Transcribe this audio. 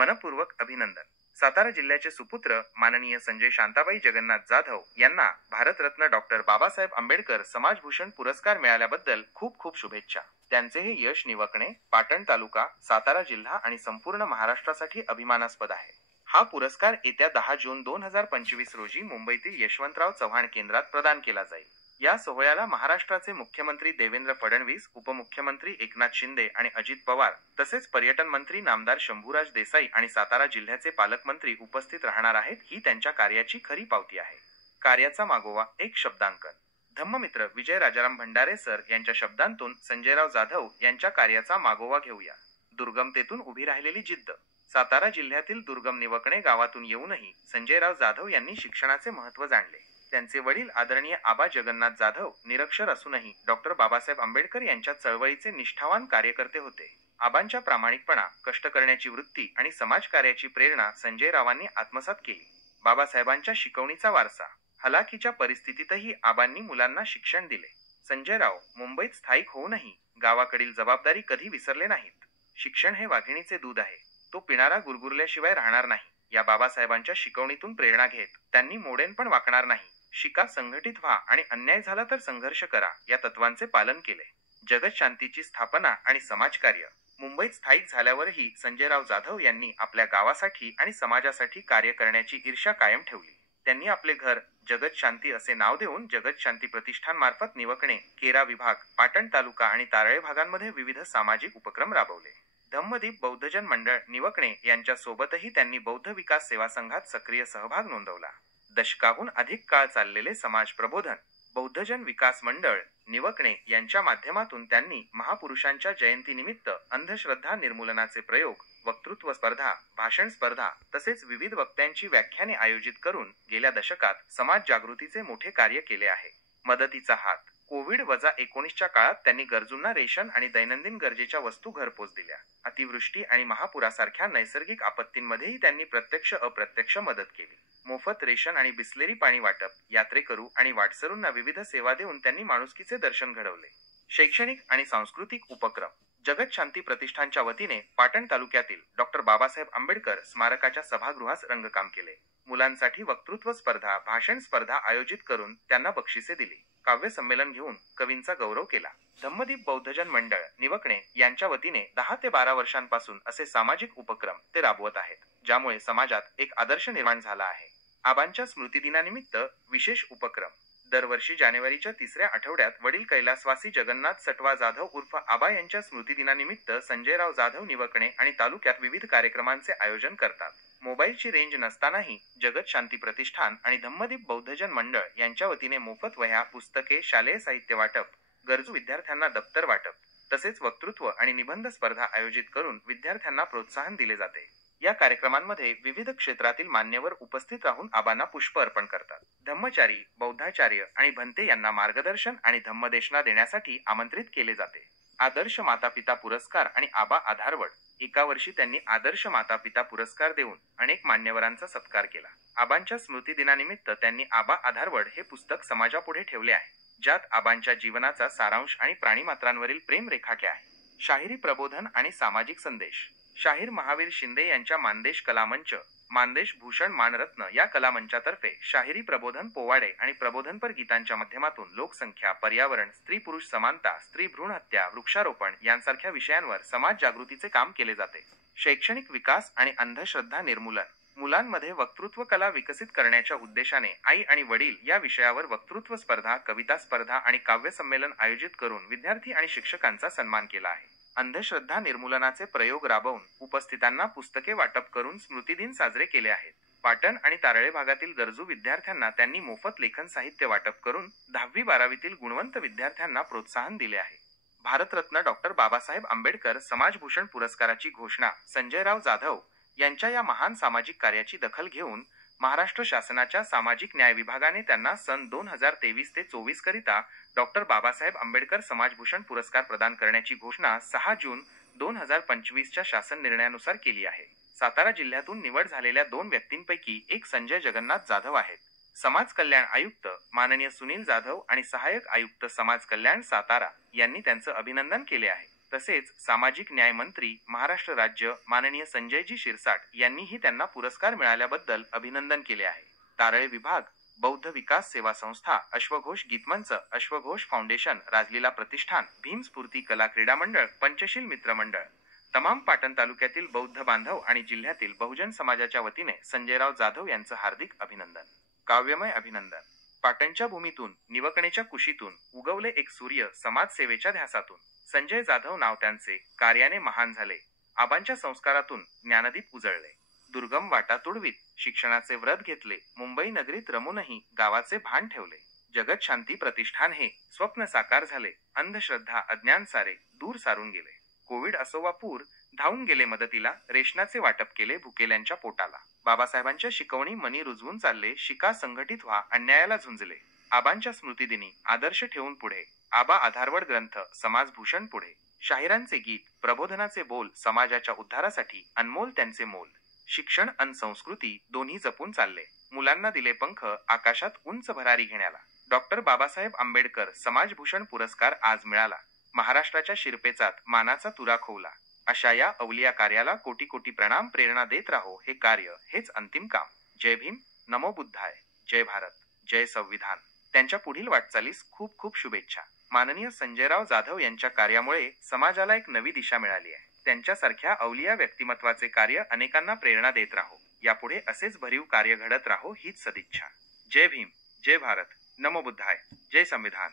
मनपूर्वक अभिनंदन। सातारा जिल्ह्याचे सुपुत्र माननीय संजय शांताबाई जगन्नाथ जाधव यांना भारतरत्न डॉक्टर बाबासाहेब आंबेडकर समाजभूषण पुरस्कार मिळाल्याबद्दल खूप खूप शुभेच्छा। त्यांचे हे यश निवकणे, पाटण तालुका, सातारा जिल्हा आणि संपूर्ण महाराष्ट्रासाठी अभिमानास्पद आहे। हा पुरस्कार येत्या 10 जून 2025 रोजी मुंबईतील यशवंतराव चव्हाण केंद्रात प्रदान केला जाईल। या सोहळ्याला महाराष्ट्राचे मुख्यमंत्री देवेंद्र फडणवीस, उपमुख्यमंत्री एकनाथ शिंदे आणि अजित पवार तसेच पर्यटन मंत्री नामदार शंभूराज देसाई आणि सातारा जिल्ह्याचे पालकमंत्री उपस्थित राहणार आहेत। ही त्यांच्या कार्याची खरी पावती आहे। कार्याचा मागोवा, एक शब्दांकन। धम्ममित्र विजय राजाराम भंडारे सर यांच्या शब्दांतून संजयराव जाधव यांच्या कार्याचा मागोवा घेऊया। दुर्गमतेतून उभी राहिलेली जिद्द। सातारा जिल्ह्यातील दुर्गम निवकणे गावातून येऊनही संजयराव जाधव यांनी शिक्षणाचे महत्त्व जाणले। त्यांचे वडील आदरणीय आबा जगन्नाथ जाधव निरक्षर असूनही डॉक्टर बाबासाहेब आंबेडकर यांच्या चळवळीचे निष्ठावान कार्यकर्ते होते। आबांच्या प्रामाणिकपणा, कष्ट करण्याची वृत्ती आणि समाजकार्याची प्रेरणा संजयरावांनी आत्मसात केली। बाबासाहेबांच्या शिकवणीचा वारसा। हलाखीच्या परिस्थितीतही आबांनी मुलांना शिक्षण दिले। संजयराव मुंबईत स्थायिक होऊनही गावाकडील जबाबदारी कधी विसरले नाहीत। शिक्षण हे वाघिणीचे दूध आहे, तो पिणारा गुरगुरल्याशिवाय राहणार नाही। या बाबासाहेबांच्या शिकवणीतून प्रेरणा घेत त्यांनी मोडेन पण वाकणार नाही, शिका, संघटित व्हा आणि अन्याय झाला तर संघर्ष करा या तत्वांचे पालन केले। जगत शांतीची स्थापना आणि समाजकार्य। मुंबईत स्थायिक झाल्यावरही संजयराव जाधव यांनी आपल्या गावासाठी आणि समाजासाठी कार्य करण्याची ईर्ष्या कायम ठेवली। त्यांनी आपले घर जगत शांती असे नाव देऊन जगत शांती प्रतिष्ठान मार्फत निवकणे, केरा विभाग, पाटण तालुका आणि तारळे भागांमध्ये विविध सामाजिक उपक्रम राबवले। धम्मदीप बौद्धजन मंडळ निवकणे यांच्या सोबतही त्यांनी बौद्ध विकास सेवा संघात सक्रिय सहभाग नोंदवला। दशकाहून अधिक काळ चाललेले समाज प्रबोधन। बौद्धजन विकास मंडळ निवकणे यांच्या माध्यमातून त्यांनी महापुरुषांच्या जयंतीनिमित्त अंधश्रद्धा निर्मूलनाचे प्रयोग, वक्तृत्व स्पर्धा, भाषण स्पर्धा तसेच विविध वक्त्यांची व्याख्याने आयोजित करून गेल्या दशकात समाज जागृतीचे मोठे कार्य केले आहे। मदतीचा हात। कोविड-19च्या काळात त्यांनी गरजूंना रेशन आणि दैनंदिन गरजेच्या वस्तू घरपोच दिल्या। अतिवृष्टी आणि महापुरासारख्या नैसर्गिक आपत्तींमध्येही त्यांनी प्रत्यक्ष अप्रत्यक्ष मदत केली। मोफत रेशन आणि बिसलेरी पाणी वाटप, यात्रेकरू आणि वाटसरूंना विविध सेवा देऊन त्यांनी माणुसकीचे दर्शन घडवले। शैक्षणिक आणि सांस्कृतिक उपक्रम। जगत शांती प्रतिष्ठानच्या वतीने पाटण तालुक्यातील डॉक्टर बाबासाहेब आंबेडकर स्मारकाच्या सभागृहास रंगकाम केले। मुलांसाठी वक्तृत्व स्पर्धा, भाषण स्पर्धा आयोजित करून त्यांना बक्षिसे दिली। काव्य संमेलन घेऊन कवींचा गौरव केला। धम्मदीप बौद्धजन मंडळ निवकणे यांच्या वतीने 10 ते 12 वर्षांपासून असे सामाजिक उपक्रम ते राबवत आहेत, ज्यामुळे समाजात एक आदर्श निर्माण झाला आहे। आबांच्या स्मृतिदिनानिमित्त विशेष उपक्रम। दरवर्षी जानेवारीच्या 3ऱ्या आठवड्यात वडील कैलासवासी जगन्नाथ सटवा जाधव उर्फ आबा यांच्या स्मृतिदिनानिमित्त संजयराव जाधव निवकणे आणि तालुक्यात विविध कार्यक्रमांचे आयोजन करतात। मोबाईलची रेंज नसतानाही जगत शांती प्रतिष्ठान आणि धम्मदीप बौद्धजन मंडळ यांच्या वतीने मोफत वह्या, पुस्तके, शालेय साहित्य वाटप, गरजू विद्यार्थ्यांना दप्तर वाटप तसेच वक्तृत्व आणि निबंध स्पर्धा आयोजित करून विद्यार्थ्यांना प्रोत्साहन दिले जाते। या कार्यक्रमांमध्ये विविध क्षेत्रातील मान्यवर उपस्थित राहून आबांना पुष्प अर्पण करतात। धम्मचारी, बौद्धाचार्य आणि भंते यांना मार्गदर्शन आणि धम्मदेशना देण्यासाठी आमंत्रित केले जाते। आदर्श मातापिता पुरस्कार आणि आबा आधारवड। एका वर्षी त्यांनी आदर्श मातापिता पुरस्कार देऊन अनेक मान्यवरांचा सत्कार केला। आबांच्या स्मृतिदिनानिमित्त त्यांनी आबा आधारवड हे पुस्तक समाजापुढे ठेवले आहे, ज्यात आबांच्या जीवनाचा सारांश आणि प्राणीमात्रांवरील प्रेम रेखाटले आहे। शाहिरी प्रबोधन आणि सामाजिक संदेश। शाहीर महावीर शिंदे यांच्या मानदेश कलामंच, मानदेश भूषण मानरत्न या कलामंचातर्फे शाहिरी प्रबोधन पोवाडे आणि प्रबोधनपर गीतांच्या माध्यमातून लोकसंख्या, पर्यावरण, स्त्री-पुरुष समानता, स्त्री भ्रूण हत्या, वृक्षारोपण यांसारख्या विषयांवर समाज जागृतीचे काम केले जाते। शैक्षणिक विकास आणि अंधश्रद्धा निर्मूलन। मुलांमध्ये वक्तृत्व कला विकसित करण्याच्या उद्देशाने आई आणि वडील या विषयावर वक्तृत्व स्पर्धा, कविता स्पर्धा आणि काव्य संमेलन आयोजित करून विद्यार्थी आणि शिक्षकांचा सन्मान केला आहे। अंधश्रद्धा निर्मूलनाचे प्रयोग राबवून उपस्थितांना पुस्तके वाटप करून स्मृतिदिन साजरे केले आहेत। पाटण आणि तारळे भागातील गरजू विद्यार्थ्यांना त्यांनी मोफत लेखन साहित्य वाटप करून 10वी-12वीतील गुणवंत विद्यार्थ्यांना प्रोत्साहन दिले आहे। भारतरत्न डॉक्टर बाबासाहेब आंबेडकर समाजभूषण पुरस्काराची घोषणा। संजयराव जाधव यांच्या या महान सामाजिक कार्याची दखल घेऊन महाराष्ट्र शासनाच्या सामाजिक न्याय विभागाने त्यांना सन 2023 ते 24 करिता डॉक्टर बाबासाहेब आंबेडकर समाजभूषण पुरस्कार प्रदान करण्याची घोषणा 6 जून 2025च्या शासन निर्णयानुसार केली आहे। सातारा जिल्ह्यातून निवड झालेल्या 2 व्यक्तींपैकी एक संजय जगन्नाथ जाधव आहेत। समाज कल्याण आयुक्त माननीय सुनील जाधव आणि सहाय्यक आयुक्त समाज कल्याण सातारा यांनी त्यांचं अभिनंदन केले आहे। तसेच सामाजिक न्याय मंत्री महाराष्ट्र राज्य माननीय संजयजी शिरसाट यांनीही त्यांना पुरस्कार मिळाल्याबद्दल अभिनंदन केले आहे. तारळे विभाग, बौद्ध विकास सेवा संस्था, अश्वघोष गीतमंच, अश्वघोष फाउंडेशन, राजलीला प्रतिष्ठान, भीम स्फूर्ती कला क्रीडा मंडळ, पंचशील मित्र मंडळ, तमाम पाटण तालुक्यातील बौद्ध बांधव आणि जिल्ह्यातील बहुजन समाजाच्या वतीने संजयराव जाधव यांचं हार्दिक अभिनंदन. काव्यमय अभिनंदन. पाटणच्या भूमीतून निवकणेच्या कुशीतून उगवले एक सूर्य समाजसेवेच्या ध्यासातून. संजय जाधव नाव त्यांचे, कार्याने महान झाले. आबांच्या संस्कारातून ज्ञानदीप उजळले. दुर्गम वाटा तुडवीत शिक्षणाचे व्रत घेतले. मुंबई नगरीत रमूनही गावाचे भान ठेवले. जगत शांती प्रतिष्ठान हे स्वप्न साकार झाले. अंधश्रद्धा अज्ञान सारे दूर सारून गेले. कोविड असो वा पूर, धावून गेले मदतीला. रेशनाचे वाटप केले भुकेल्यांच्या पोटाला. बाबासाहेबांच्या शिकवणी मनी रुजवून चालले. शिका संघटित व्हा, अन्यायाला झुंजले. आबांच्या स्मृतिदिनी आदर्श ठेवून पुढे. आबा आधारवड ग्रंथ, समाजभूषण पुढे. शाहिरांचे गीत, प्रबोधनाचे बोल, समाजाच्या उद्धारासाठी अनमोल त्यांचे मोल. शिक्षण अन संस्कृती दोन्ही जपून चालले. मुलांना दिले पंख, आकाशात उंच भरारी घेण्याला. डॉक्टर बाबासाहेब आंबेडकर समाजभूषण पुरस्कार आज मिळाला. महाराष्ट्राच्या शिरपेचात मानाचा तुरा खोवला. अशा या अवलिया कार्याला कोटी कोटी प्रणाम. प्रेरणा देत राहो. हे कार्य हेच अंतिम काम. जय भीम, नमो बुद्धाय, जय भारत, जय संविधान. त्यांच्या पुढील वाटचालीस खूप खूप शुभेच्छा. माननीय संजयराव जाधव यांच्या कार्यामुळे समाजाला एक नवी दिशा मिळाली आहे. त्यांच्यासारख्या अवलिया व्यक्तिमत्वाचे कार्य अनेकांना प्रेरणा देत राहो. यापुढे असेच भरीव कार्य घडत राहो हीच सदिच्छा. जय भीम, जय भारत, नमो बुद्धाय, जय संविधान.